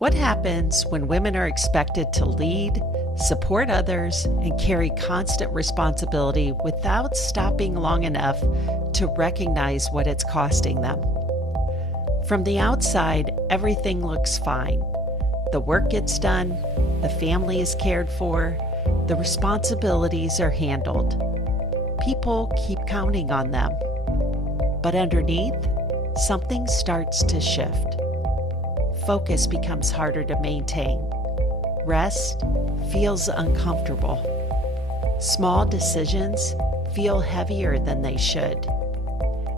What happens when women are expected to lead, support others, and carry constant responsibility without stopping long enough to recognize what it's costing them? From the outside, everything looks fine. The work gets done, the family is cared for, the responsibilities are handled. People keep counting on them. But underneath, something starts to shift. Focus becomes harder to maintain. Rest feels uncomfortable. Small decisions feel heavier than they should.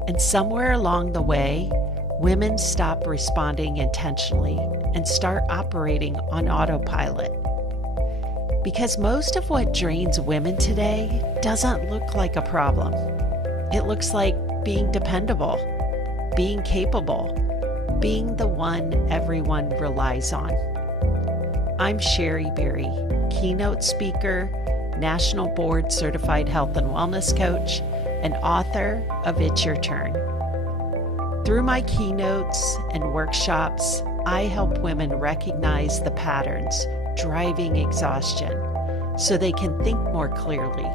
And somewhere along the way, women stop responding intentionally and start operating on autopilot. Because most of what drains women today doesn't look like a problem. It looks like being dependable, being capable, being the one everyone relies on. I'm Shari Biery, keynote speaker, National Board Certified Health and Wellness Coach, and author of It's Your Turn. Through my keynotes and workshops, I help women recognize the patterns driving exhaustion so they can think more clearly,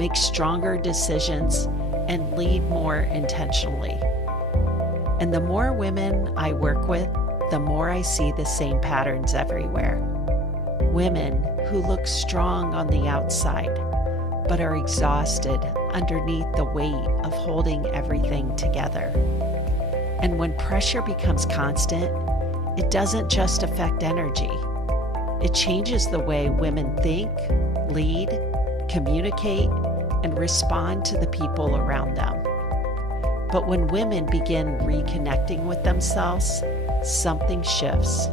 make stronger decisions, and lead more intentionally. And the more women I work with, the more I see the same patterns everywhere. Women who look strong on the outside, but are exhausted underneath the weight of holding everything together. And when pressure becomes constant, it doesn't just affect energy. It changes the way women think, lead, communicate, and respond to the people around them. But when women begin reconnecting with themselves, something shifts.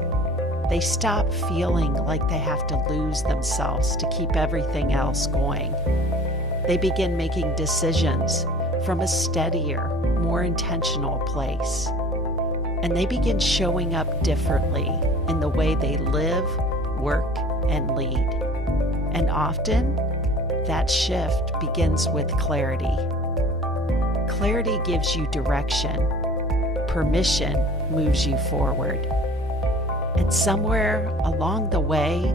They stop feeling like they have to lose themselves to keep everything else going. They begin making decisions from a steadier, more intentional place. And they begin showing up differently in the way they live, work, and lead. And often, that shift begins with clarity. Clarity gives you direction. Permission moves you forward. And somewhere along the way,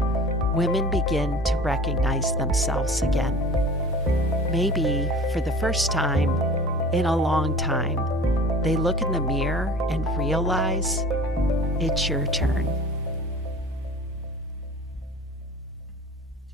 women begin to recognize themselves again. Maybe for the first time in a long time, they look in the mirror and realize it's your turn.